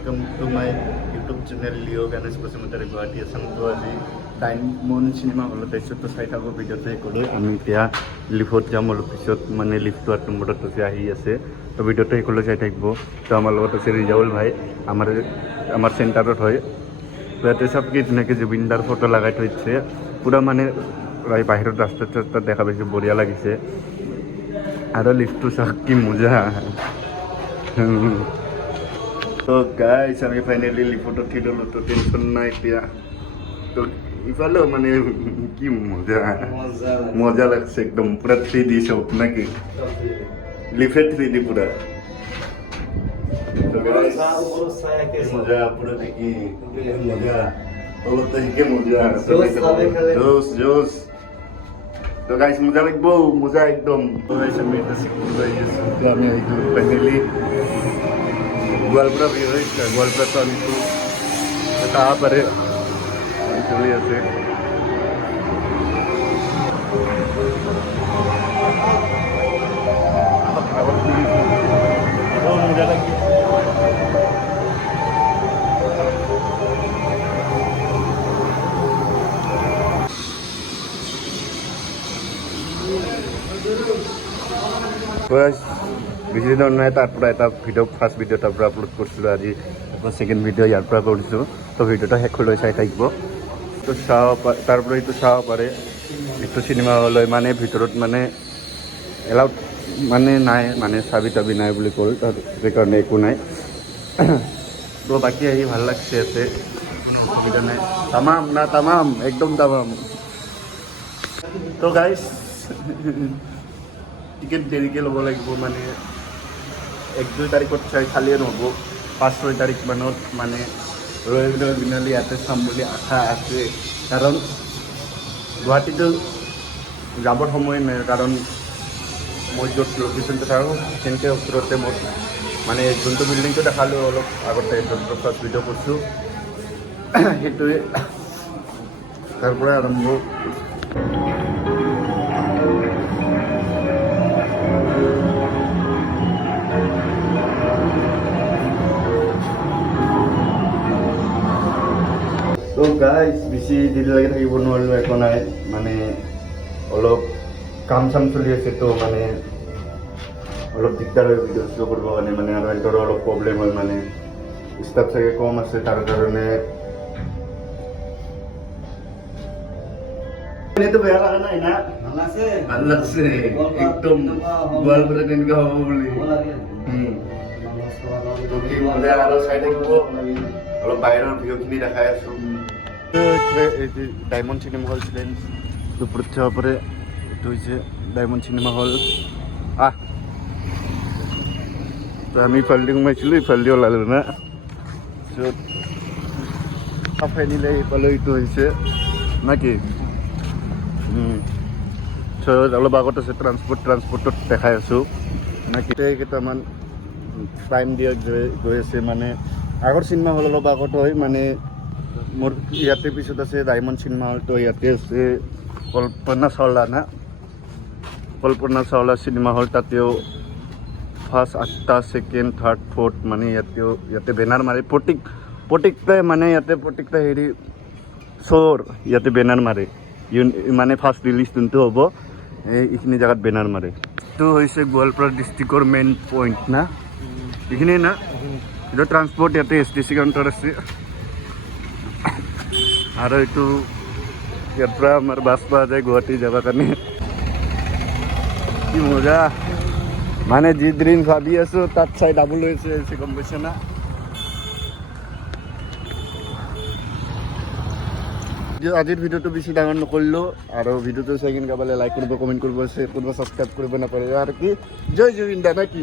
Welcome to my YouTube channel Leo Ganesh Basumatary Guwahati Assam. तो आज diamond cinema हলত आइছোঁ। तो চাই থাকোঁ ভিডিঅ'টো কৰোঁ। আমি এতিয়া লিফ্টত যাম, অলপ পিছত মানে লিফ্টটো 8 নম্বৰত আহি আছে। তো ভিডিঅ'টো সকলোৱে চাই থাকিব। তো আমাৰ লগত আছে ৰিজাউল ভাই, আমাৰ চেণ্টাৰত হয়। তো ইয়াতে চব কি ধুনীয়াকৈ জুবিনদাৰ ফটো লগাই থৈছে। পূৰা মানে বাহিৰত ৰাস্তাত দেখা পাইছোঁ, বঢ়িয়া লাগিছে। আৰু লিফ্টটো চাওক কি মজা। তো গাইস আমি ফাইনালি লিফ্টত উঠি দিলোঁ। তো টেনশ্যন নাই এতিয়া। তো ইফালেও মানে কি মজা লাগছে একদম। পুরা 3D সব নাকি লিফ্টে 3D পুরা। মজা পুরা দেখি মজা বলতে কি মজা জোস জোস। তো গাইস মজা লাগবো, মজা একদম। তো গাইস আমি এটা শিখতে যাইছি। তো আমি ফাইনালি গোয়ালপাড়া বের হয়েছে। গোয়ালপাড়া তো আমি তো তারপরে চলে আসে। মজা লাগে। বেছি দিনৰ নাই, তাৰ পৰা এটা ভিডিঅ' ফাৰ্ষ্ট ভিডিঅ' তাৰ পৰা আপলোড কৰিছিলোঁ। আজি আকৌ ছেকেণ্ড ভিডিঅ' ইয়াৰ পৰা কৰিছোঁ। তো ভিডিঅ'টো শেষলৈ চাই থাকিব। তো তাৰ পৰা এইটো চাব পাৰে। এইটো চিনেমা হললৈ মানে ভিতৰত মানে এলাউড মানে নাই, মানে চাবি তাবি নাই বুলি ক'ল। সেইকাৰণে একো নাই। তো বাকী আহি ভাল লাগছে ইয়াতে, কোনো অসুবিধা নাই। তামাম না তামাম, একদম তামাম। তো গাইছ টিকেট দেৰিকৈ ল'ব লাগিব। মানে 1-2 তাৰিখত চাই খালিয়ে নহ'ব। 5-6 তাৰিখ মানত মানে ৰবিবাৰ দিনালি ইয়াতে চাম বুলি আশা আছে। কাৰণ গুৱাহাটীতো যাবৰ সময় নাই। কাৰণ মই য'ত লোকেশ্যনটো থাকোঁ তেনেকৈ ওচৰতে মোৰ মানে যোনটো বিল্ডিংটো দেখালোঁ অলপ আগতে, যোনটো ফাৰ্ষ্ট ভিডিঅ' কৰিছোঁ সেইটোৱে তাৰ পৰা আৰম্ভ। তো গাইজ বেছি দেৰিলৈকে থাকিব নোৱাৰিলোঁ, একো নাই। মানে অলপ কাম চাম চলি আছে। তো মানে অলপ দিগদাৰ হয় ভিডিঅ' চিডিঅ' কৰিবৰ কাৰণে। মানে আৰু সিহঁতৰো অলপ প্ৰব্লেম হয়, মানে ষ্টাফ চাগে কম আছে, তাৰ কাৰণে। এনেইতো বেয়া লগা নাই না? ভাল লাগছে একদম। গোৱালপাৰা তেনেকুৱা হ'ব বুলি। তো কি মজা আৰু চাই থাকিব। অলপ বাহিৰৰ ভিউখিনি দেখাই আছোঁ। ডায়মন্ড সিনেমা হল ফ্রেন্ডস, দুপুর পরে এটা হচ্ছে ডায়মন্ড সিনেমা হল। তো আমি ফাল্ডি ঘুমাইছিলোঁ, ইফাল্ডি ওলালোঁ না। ফাইনেলি এইফালে এইটো হৈছে নাকি। অলপ আগত আছে ট্ৰান্সপৰ্টত দেখাই আছোঁ নাকি। কেইটামান টাইম দিয়া গৈ আছে। মানে আগৰ চিনেমা হল অলপ আগত হয়। মানে মোৰ ইয়াতে পিছত আছে ডায়মন্ড চিনেমা হল। তো ইয়াতে আছে কল্পনা চাওলা না, কল্পনা চাওলা চিনেমা হল। তাতেও ফাৰ্ষ্ট 8টা, ছেকেণ্ড, থাৰ্ড, ফ'ৰ্থ মানে ইয়াতে বেনাৰ মাৰে। প্ৰত্যেকটা মানে ইয়াতে প্ৰত্যেকটা হেৰি শ্ব'ৰ ইয়াতে বেনাৰ মাৰে। মানে ফাৰ্ষ্ট ৰিলিজ যোনটো হ'ব এইখিনি জেগাত বেনাৰ মাৰে। এইটো হৈছে গোৱালপাৰা ডিষ্ট্ৰিক্টৰ মেইন পইণ্ট না, এইখিনিয়ে না। এইটো ট্ৰান্সপৰ্ট ইয়াতে STC কাউণ্টাৰ আছে। আৰু এইটো ইয়াৰ পৰা আমাৰ বাছ পোৱা যায় গুৱাহাটী যাবৰ কাৰণে। কি মজা, মানে যি ড্ৰিম ভাবি আছোঁ তাত চাই ডাবল হৈছে, গম পাইছে না। আজিৰ ভিডিঅ'টো বেছি ডাঙৰ নকৰিলোঁ। আৰু ভিডিঅ'টো চাই কিনে কাবালে লাইক কৰিব, কমেণ্ট কৰিব, শ্বেয়াৰ কৰিব, ছাবস্ক্ৰাইব কৰিব নাপাৰে। আৰু কি জয় জুবিন দা না কি।